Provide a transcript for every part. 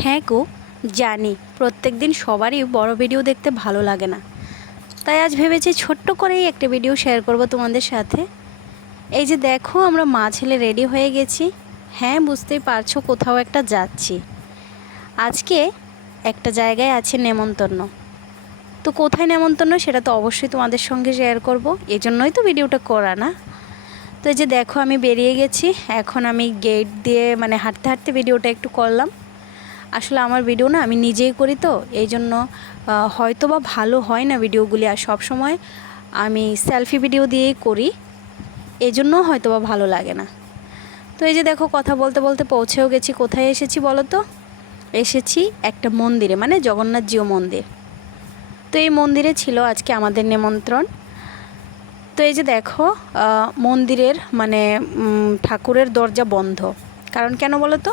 হ্যাঁ গো, জানি। প্রত্যেক দিন সবারই বড় ভিডিও দেখতে ভালো লাগে না। তাই আজ ভেবেছি ছোট্ট করেই একটা ভিডিও শেয়ার করব তোমাদের সাথে। এই যে দেখো, আমরা মা ছেলে রেডি হয়ে গেছি। হ্যাঁ বুঝতেই পারছ, কোথাও একটা যাচ্ছি। আজকে একটা জায়গায় আছে নেমন্তন্ন। তো কোথায় নেমন্তন্ন সেটা তো অবশ্যই তোমাদের সঙ্গে শেয়ার করব। এজন্যই তো ভিডিওটা করা না। তো এই যে দেখো, আমি বেরিয়ে গেছি। এখন আমি গেট দিয়ে মানে হাঁটতে হাঁটতে ভিডিওটা একটু করলাম। আসলে আমার ভিডিও না আমি নিজেই করি তো এই জন্য হয়তো বা ভালো হয় না ভিডিওগুলি আর সব সময় আমি সেলফি ভিডিও দিয়েই করি এই জন্য হয়তো বা ভালো লাগে না। তো এই যে দেখো, কথা বলতে বলতে পৌঁছেও গেছি, কোথায় এসেছি বলো তো? এসেছি একটা মন্দিরে মানে জগন্নাথ জিও মন্দির। তো এই মন্দিরে ছিল আজকে আমাদের নিমন্ত্রণ। তো এই যে দেখো মন্দিরের মানে ঠাকুরের দরজা বন্ধ। কারণ কেন বলো তো?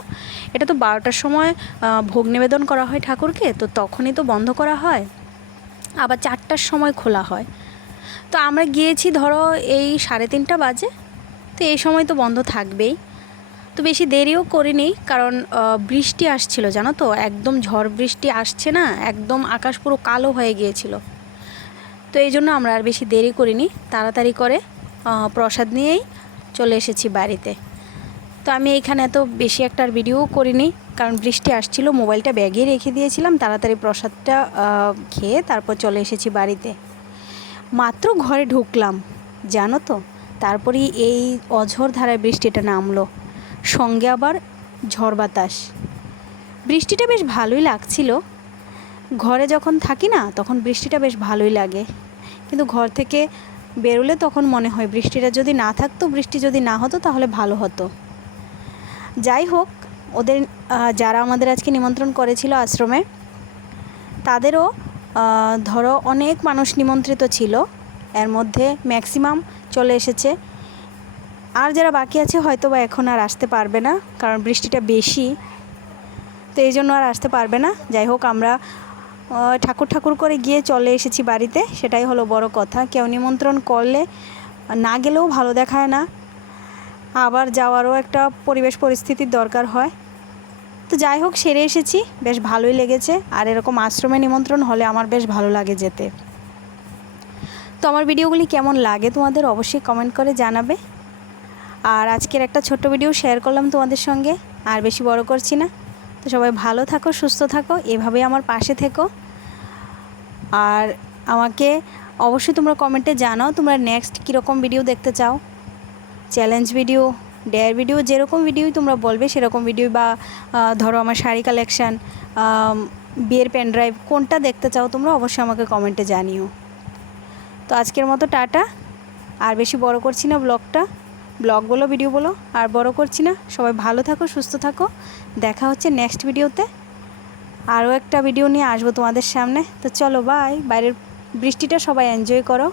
এটা তো বারোটার সময় ভোগ নিবেদন করা হয় ঠাকুরকে, তো তখনই তো বন্ধ করা হয়। আবার চারটার সময় খোলা হয়। তো আমরা গিয়েছি ধরো এই সাড়ে তিনটা বাজে, তো এই সময় তো বন্ধ থাকবেই। তো বেশি দেরিও করিনি, কারণ বৃষ্টি আসছিল, জানো তো? একদম ঝড় বৃষ্টি আসছে না, একদম আকাশ পুরো কালো হয়ে গিয়েছিল। তো এই জন্য আমরা আর বেশি দেরি করিনি, তাড়াতাড়ি করে প্রসাদ নিয়েই চলে এসেছি বাড়িতে। তো আমি এইখানে এত বেশি একটা ভিডিও করিনি, কারণ বৃষ্টি আসছিল, মোবাইলটা ব্যাগে রেখে দিয়েছিলাম, তাড়াতাড়ি প্রসাদটা খেয়ে তারপর চলে এসেছি বাড়িতে। মাত্র ঘরে ঢুকলাম, জানো তো? তারপরেই এই অঝোর ধারায় বৃষ্টিটা নামলো, সঙ্গে আবার ঝড় বাতাস। বৃষ্টিটা বেশ ভালোই লাগছিল। ঘরে যখন থাকি না, তখন বৃষ্টিটা বেশ ভালোই লাগে। কিন্তু ঘর থেকে বেরোলে তখন মনে হয় বৃষ্টিটা যদি না থাকতো, বৃষ্টি যদি না হতো, তাহলে ভালো হতো। যাই হোক, ওদের যারা আমাদের আজকে নিমন্ত্রণ করেছিল আশ্রমে, তাদেরও ধরো অনেক মানুষ নিমন্ত্রিত ছিল। এর মধ্যে ম্যাক্সিমাম চলে এসেছে। আর যারা বাকি আছে হয়তো বা এখন আর আসতে পারবে না, কারণ বৃষ্টিটা বেশি। তো এই জন্য আর আসতে পারবে না। যাই হোক, আমরা ঠাকুর ঠাকুর করে গিয়ে চলে এসেছি বাড়িতে। সেটাই হলো বড় কথা। কেউ নিমন্ত্রণ করলে, না গেলেও ভালো দেখায় না। আবার যাওয়ারও একটা পরিবেশ পরিস্থিতির দরকার হয়। তো যাই হোক, সেরে এসেছি। বেশ ভালোই লেগেছে। আর এরকম আশ্রমে নিমন্ত্রণ হলে আমার বেশ ভালো লাগে যেতে। তো আমার ভিডিওগুলি কেমন লাগে তোমাদের অবশ্যই কমেন্ট করে জানাবে। আর আজকের একটা ছোট্ট ভিডিও শেয়ার করলাম তোমাদের সঙ্গে। আর বেশি বড় করছি না। তো সবাই ভালো থাকো, সুস্থ থাকো, এভাবেই আমার পাশে থেকো। আর আমাকে অবশ্যই তোমরা কমেন্টে জানাও তোমরা নেক্সট কীরকম ভিডিও দেখতে চাও। চ্যালেঞ্জ ভিডিও ডেয়ার ভিডিও যেরকম ভিডিওই তোমরা বলবে, সেরকম ভিডিও বা ধরো আমার শাড়ি কালেকশান বিয়ের পেন ড্রাইভ কোনটা দেখতে চাও তোমরা অবশ্যই আমাকে কমেন্টে জানিও। তো আজকের মতো টাটা। আর বেশি বড় করছি না ব্লগটা ব্লগ বলো ভিডিও বলো, আর বড় করছি না। সবাই ভালো থাকো, সুস্থ থাকো। দেখা হচ্ছে নেক্সট ভিডিওতে আরও একটা ভিডিও নিয়ে আসব তোমাদের সামনে। তো চলো বাই বাইরের বৃষ্টিটা সবাই এনজয় করো।